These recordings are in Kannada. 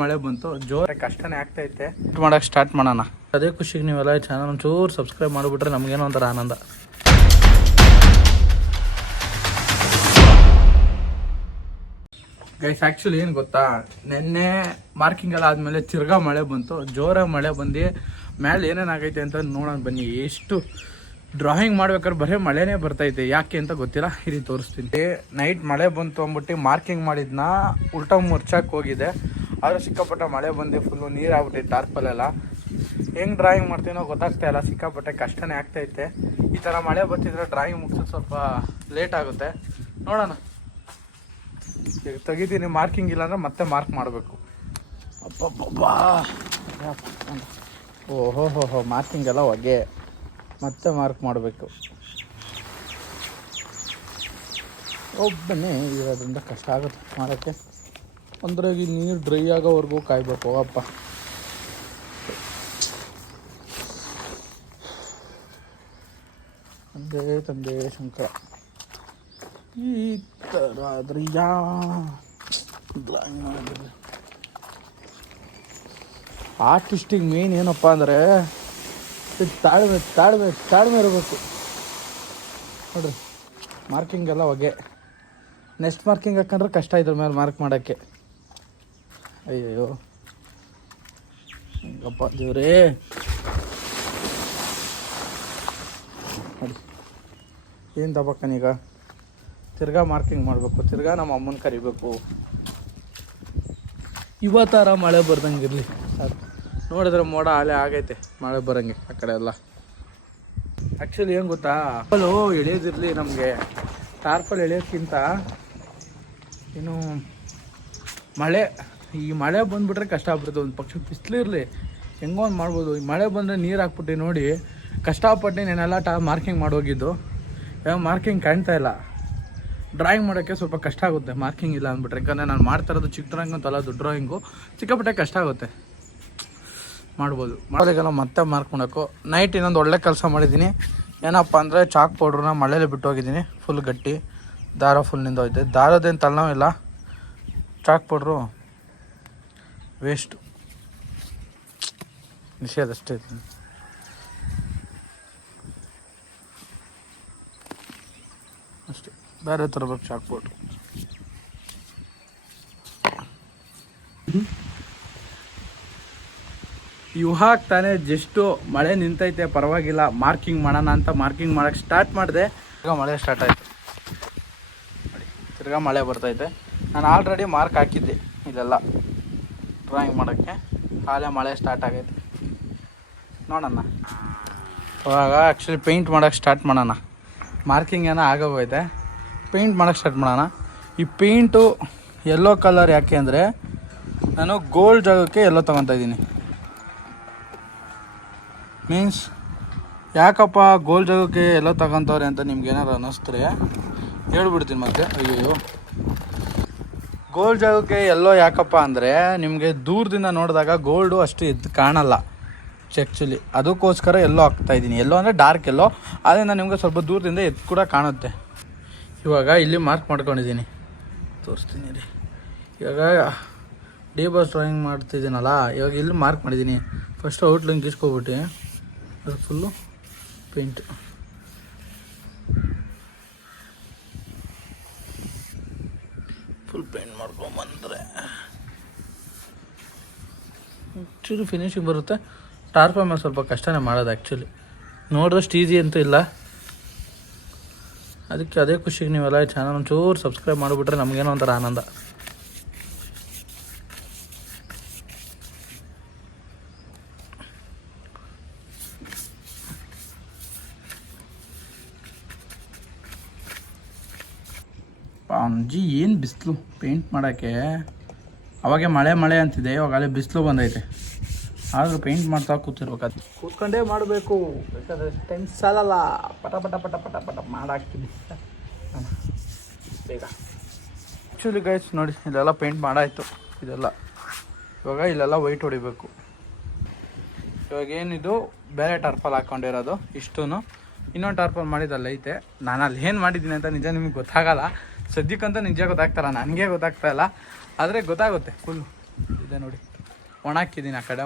ಮಳೆ ಬಂತು, ಜೋರಾಗಿ ಕಷ್ಟನೇ ಆಗ್ತೈತೆ. ಮಾಡಕ್ಕೆ ಸ್ಟಾರ್ಟ್ ಮಾಡೋಣ. ಅದೇ ಖುಷಿಗೆ ನೀವೆಲ್ಲ ಚಾನಲ್ ಒಂಚೂರು ಸಬ್ಸ್ಕ್ರೈಬ್ ಮಾಡಿಬಿಟ್ರೆ ನಮಗೇನೋ ಒಂಥರ ಆನಂದ. ಗೈಸ್ ಆ್ಯಕ್ಚುಲಿ ಏನು ಗೊತ್ತಾ, ನೆನ್ನೆ ಮಾರ್ಕಿಂಗ್ ಎಲ್ಲ ಆದಮೇಲೆ ತಿರ್ಗಾ ಮಳೆ ಬಂತು, ಜೋರಾಗಿ ಮಳೆ ಬಂದು ಮೇಲೆ ಏನೇನಾಗೈತೆ ಅಂತ ನೋಡೋಣ ಬನ್ನಿ. ಎಷ್ಟು ಡ್ರಾಯಿಂಗ್ ಮಾಡ್ಬೇಕಾದ್ರೆ ಬರೀ ಮಳೆನೇ ಬರ್ತೈತೆ, ಯಾಕೆ ಅಂತ ಗೊತ್ತಿಲ್ಲ. ಇದು ತೋರಿಸ್ತೀನಿ. ನೈಟ್ ಮಳೆ ಬಂತು ಅಂದ್ಬಿಟ್ಟು ಮಾರ್ಕಿಂಗ್ ಮಾಡಿದ್ನ ಉಲ್ಟಾ ಮುರ್ಚಾಕ್ ಹೋಗಿದೆ, ಆದರೆ ಸಿಕ್ಕಾಪಟ್ಟೆ ಮಳೆ ಬಂದು ಫುಲ್ಲು ನೀರು ಆಗ್ಬಿಟ್ಟೈತೆ ಟಾರ್ಪಲ್ಲೆಲ್ಲ. ಹೆಂಗೆ ಡ್ರಾಯಿಂಗ್ ಮಾಡ್ತೀನೋ ಗೊತ್ತಾಗ್ತಾ ಇಲ್ಲ, ಸಿಕ್ಕಾಪಟ್ಟೆ ಕಷ್ಟನೇ ಆಗ್ತೈತೆ. ಈ ಥರ ಮಳೆ ಬರ್ತಿದ್ರೆ ಡ್ರಾಯಿಂಗ್ ಮುಗಿಸೋದು ಸ್ವಲ್ಪ ಲೇಟ್ ಆಗುತ್ತೆ. ನೋಡೋಣ, ಈಗ ತೆಗಿತೀನಿ. ಮಾರ್ಕಿಂಗ್ ಇಲ್ಲಾಂದ್ರೆ ಮತ್ತೆ ಮಾರ್ಕ್ ಮಾಡಬೇಕು. ಅಬ್ಬಬ್ಬಾ, ಓಹೋ ಮಾರ್ಕಿಂಗ್ ಎಲ್ಲ ಹೊಗೆ, ಮತ್ತೆ ಮಾರ್ಕ್ ಮಾಡಬೇಕು. ಒಬ್ಬನೇ ಇರೋದ್ರಿಂದ ಕಷ್ಟ ಆಗುತ್ತೆ ಮಾಡೋಕ್ಕೆ. ಅಂದರೆ ಈ ನೀರು ಡ್ರೈ ಆಗೋವರೆಗೂ ಕಾಯಬೇಕು. ಅಪ್ಪ ತಂದೆ ಶಂಕರ, ಈ ಥರ ಆದರೆ ಡ್ರಾಯಿಂಗ್ ಮಾಡಿದ್ರೆ ಆರ್ಟಿಸ್ಟಿಗೆ ಮೇನ್ ಏನಪ್ಪ ಅಂದರೆ ತಾಳ್ಮೆ ಇರಬೇಕು. ನೋಡ್ರಿ, ಮಾರ್ಕಿಂಗ್ ಎಲ್ಲ ಹೊಗೆ. ನೆಕ್ಸ್ಟ್ ಮಾರ್ಕಿಂಗ್ ಹಾಕೊಂಡ್ರೆ ಕಷ್ಟ ಇದ್ರ ಮೇಲೆ ಮಾರ್ಕ್ ಮಾಡೋಕ್ಕೆ. ಅಯ್ಯೋ ಹಿಂಗಪ್ಪ ದೇವ್ರೇ. ನೋಡಿ ಏನು ತಗೋಕನೀಗ, ತಿರ್ಗಾ ಮಾರ್ಕಿಂಗ್ ಮಾಡಬೇಕು, ತಿರ್ಗಾ ನಮ್ಮ ಅಮ್ಮನ ಕರಿಬೇಕು. ಇವತ್ತಾರ ಮಳೆ ಬರ್ದಂಗೆ ಇರಲಿ ಸರ್. ನೋಡಿದ್ರೆ ಮೋಡ ಅಲೆ ಆಗೈತೆ, ಮಳೆ ಬರೋಂಗೆ ಆ ಕಡೆ ಎಲ್ಲ. ಆ್ಯಕ್ಚುಲಿ ಏನು ಗೊತ್ತಾ, ಟಾರ್ಪಲು ಎಳೆಯೋದಿರಲಿ ನಮಗೆ. ಟಾರ್ಪಲ್ ಎಳೆಯೋಕ್ಕಿಂತ ಏನು ಈ ಮಳೆ ಬಂದುಬಿಟ್ರೆ ಕಷ್ಟ ಆಗ್ಬಿಡುತ್ತೆ. ಒಂದು ಪಕ್ಷ ಬಿಸಿಲಿರಲಿ ಹೆಂಗೋ ಒಂದು ಮಾಡ್ಬೋದು. ಈ ಮಳೆ ಬಂದರೆ ನೀರು ಹಾಕ್ಬಿಟ್ಟು ನೋಡಿ ಕಷ್ಟಪಟ್ಟು ನಾನೆಲ್ಲ ಮಾರ್ಕಿಂಗ್ ಮಾಡೋಗಿದ್ದು. ಯಾವ ಮಾರ್ಕಿಂಗ್ ಕಾಣ್ತಾ ಇಲ್ಲ. ಡ್ರಾಯಿಂಗ್ ಮಾಡೋಕ್ಕೆ ಸ್ವಲ್ಪ ಕಷ್ಟ ಆಗುತ್ತೆ ಮಾರ್ಕಿಂಗ್ ಇಲ್ಲ ಅಂದ್ಬಿಟ್ರೆ. ಯಾಕಂದರೆ ನಾನು ಮಾಡ್ತಾ ಇರೋದು ಚಿಕ್ಕ ಡ್ರಾಯಿಂಗ್ ಅಂತಲ್ಲ, ದೊಡ್ಡ ಡ್ರಾಯಿಂಗು. ಸಿಕ್ಕಾಪಟ್ಟೆ ಕಷ್ಟ ಆಗುತ್ತೆ, ಮಾಡ್ಬೋದು. ಮಾಡೋದಕ್ಕೆಲ್ಲ ಮತ್ತೆ ಮಾರ್ಕ್ ಮಾಡೋಕ್ಕೂ. ನೈಟ್ ಇನ್ನೊಂದು ಒಳ್ಳೆ ಕೆಲಸ ಮಾಡಿದ್ದೀನಿ. ಏನಪ್ಪ ಅಂದರೆ ಚಾಕ್ ಪೌಡ್ರನ್ನ ಮಳೆಯಲ್ಲಿ ಬಿಟ್ಟು ಹೋಗಿದ್ದೀನಿ. ಫುಲ್ ಗಟ್ಟಿ ದಾರ ಫುಲ್ ನಿಂದೋಯ್ತು. ದಾರದೇನು ತಲೆನೋವಿಲ್ಲ, ಚಾಕ್ ಪೌಡ್ರು ವೇಸ್ಟು, ನಿಷೇಧಷ್ಟೇ. ಅಷ್ಟೇ, ಬೇರೆ ತರಬೇಕು ಚಾಕ್ ಪೌಡ್ರು. ಇವಾಗ ತಾನೇ ಜಸ್ಟು ಮಳೆ ನಿಂತೈತೆ, ಪರವಾಗಿಲ್ಲ ಮಾರ್ಕಿಂಗ್ ಮಾಡೋಣ ಅಂತ ಮಾರ್ಕಿಂಗ್ ಮಾಡೋಕ್ಕೆ ಸ್ಟಾರ್ಟ್ ಮಾಡಿದೆ. ತಿರ್ಗಾ ಮಳೆ ಸ್ಟಾರ್ಟ್ ಆಯಿತು ನೋಡಿ, ತಿರ್ಗಾ ಮಳೆ ಬರ್ತೈತೆ. ನಾನು ಆಲ್ರೆಡಿ ಮಾರ್ಕ್ ಹಾಕಿದ್ದೆ ಇದೆಲ್ಲ ಡ್ರಾಯಿಂಗ್ ಮಾಡೋಕ್ಕೆ. ಹಾಲೆ ಮಳೆ ಸ್ಟಾರ್ಟ್ ಆಗೈತೆ. ನೋಡೋಣ ಇವಾಗ ಆ್ಯಕ್ಚುಲಿ ಪೇಂಟ್ ಮಾಡೋಕ್ಕೆ ಸ್ಟಾರ್ಟ್ ಮಾಡೋಣ. ಮಾರ್ಕಿಂಗ್ ಏನೋ ಆಗೋಗೈತೆ, ಪೇಂಟ್ ಮಾಡೋಕ್ಕೆ ಸ್ಟಾರ್ಟ್ ಮಾಡೋಣ. ಈ ಪೇಂಟು ಯೆಲ್ಲೋ ಕಲರ್ ಯಾಕೆ ಅಂದರೆ ನಾನು ಗೋಲ್ಡ್ ಜಾಗಕ್ಕೆ ಎಲ್ಲೋ ತೊಗೊತಾ ಇದ್ದೀನಿ. ಮೀನ್ಸ್ ಯಾಕಪ್ಪ ಗೋಲ್ಡ್ ಜಾಗಕ್ಕೆ ಎಲ್ಲ ತಗೊತವ್ರೆ ಅಂತ ನಿಮ್ಗೆ ಏನಾರು ಅನ್ನಿಸ್ತಾರೆ ಹೇಳ್ಬಿಡ್ತೀನಿ ಮತ್ತೆ. ಅಯ್ಯೋ, ಗೋಲ್ಡ್ ಜಾಗಕ್ಕೆ ಎಲ್ಲೋ ಯಾಕಪ್ಪ ಅಂದರೆ ನಿಮಗೆ ದೂರದಿಂದ ನೋಡಿದಾಗ ಗೋಲ್ಡು ಅಷ್ಟು ಎದ್ದು ಕಾಣಲ್ಲ ಆ್ಯಕ್ಚುಲಿ. ಅದಕ್ಕೋಸ್ಕರ ಎಲ್ಲೋ ಹಾಕ್ತಾಯಿದ್ದೀನಿ. ಎಲ್ಲೋ ಅಂದರೆ ಡಾರ್ಕ್ ಎಲ್ಲೋ, ಅದರಿಂದ ನಿಮಗೆ ಸ್ವಲ್ಪ ದೂರದಿಂದ ಎದ್ದು ಕೂಡ ಕಾಣುತ್ತೆ. ಇವಾಗ ಇಲ್ಲಿ ಮಾರ್ಕ್ ಮಾಡ್ಕೊಂಡಿದ್ದೀನಿ, ತೋರಿಸ್ತೀನಿ ರೀ. ಇವಾಗ ಡಿ ಬಾಸ್ ಡ್ರಾಯಿಂಗ್ ಮಾಡ್ತಿದ್ದೀನಲ್ಲ, ಇವಾಗ ಇಲ್ಲಿ ಮಾರ್ಕ್ ಮಾಡಿದ್ದೀನಿ. ಫಸ್ಟು ಔಟ್ಲೈನ್ ಗೀಸ್ಕೊಬಿಟ್ಟು ಅದು ಫುಲ್ಲು ಪೇಂಟ್. ಫುಲ್ ಪೇಂಟ್ ಮಾಡ್ಕೊಂಬಂದರೆ ಆ್ಯಕ್ಚುಲಿ ಫಿನಿಶಿಂಗ್ ಬರುತ್ತೆ. ಟಾರ್ಪಲ್ ಮೇಲೆ ಸ್ವಲ್ಪ ಕಷ್ಟನೇ ಮಾಡೋದು ಆ್ಯಕ್ಚುಲಿ. ನೋಡಿದಷ್ಟು ಈಸಿ ಅಂತೂ ಇಲ್ಲ. ಅದಕ್ಕೆ ಅದೇ ಖುಷಿಗೆ ನೀವೆಲ್ಲ ಚಾನಲ್ ಒಂಚೂರು ಸಬ್ಸ್ಕ್ರೈಬ್ ಮಾಡಿಬಿಟ್ರೆ ನಮಗೇನೋ ಒಂಥರ ಆನಂದ. ಅಜ್ಜಿ ಏನು ಬಿಸಿಲು ಪೇಂಟ್ ಮಾಡೋಕ್ಕೆ. ಅವಾಗೆ ಮಳೆ ಅಂತಿದೆ, ಇವಾಗ ಅಲ್ಲೇ ಬಿಸಿಲು ಬಂದೈತೆ. ಆದರೂ ಪೇಂಟ್ ಮಾಡ್ತಾ ಕೂತಿರ್ಬೇಕಾದ್ರೆ ಕೂತ್ಕೊಂಡೇ ಮಾಡಬೇಕು, ಬೇಕಾದ್ರೆ ಟೈಮ್ ಸಾಲಲ್ಲ. ಪಟ ಪಟ ಪಟ ಪಟ ಪಟ ಮಾಡಾಕ್ತೀನಿ ಬೇಗ. ಆ್ಯಕ್ಚುಲಿ ಗೈಸ್ ನೋಡಿ, ಇಲ್ಲೆಲ್ಲ ಪೇಂಟ್ ಮಾಡಾಯಿತು. ಇದೆಲ್ಲ ಇವಾಗ ಇಲ್ಲೆಲ್ಲ ವೈಟ್ ಹೊಡಿಬೇಕು. ಇವಾಗ ಏನಿದು ಬೇರೆ ಟಾರ್ಪಲ್ ಹಾಕ್ಕೊಂಡಿರೋದು ಇಷ್ಟೂ. ಇನ್ನೊಂದು ಟಾರ್ಪಲ್ ಮಾಡಿದ್ದಲ್ಲ ಐತೆ. ನಾನು ಅಲ್ಲಿ ಏನು ಮಾಡಿದ್ದೀನಿ ಅಂತ ನಿಜ ನಿಮಗೆ ಗೊತ್ತಾಗಲ್ಲ. ಸದ್ಯಕ್ಕಂತ ನಿಜ ಗೊತ್ತಾಗ್ತಾರ, ನನಗೆ ಗೊತ್ತಾಗ್ತಾ ಇಲ್ಲ. ಆದರೆ ಗೊತ್ತಾಗುತ್ತೆ ಫುಲ್ ಇದೆ ನೋಡಿ, ಒಣಾಕಿದ್ದೀನಿ ಆ ಕಡೆ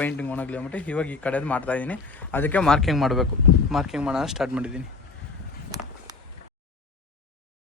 ಪೇಂಟಿಂಗ್ ಒಣಗಲಿ ಅಂದ್ಬಿಟ್ಟು ಇವಾಗ ಈ ಕಡೆದು ಮಾಡ್ತಾಯಿದ್ದೀನಿ. ಅದಕ್ಕೆ ಮಾರ್ಕಿಂಗ್ ಮಾಡಬೇಕು, ಮಾರ್ಕಿಂಗ್ ಮಾಡೋಣ ಸ್ಟಾರ್ಟ್ ಮಾಡಿದ್ದೀನಿ.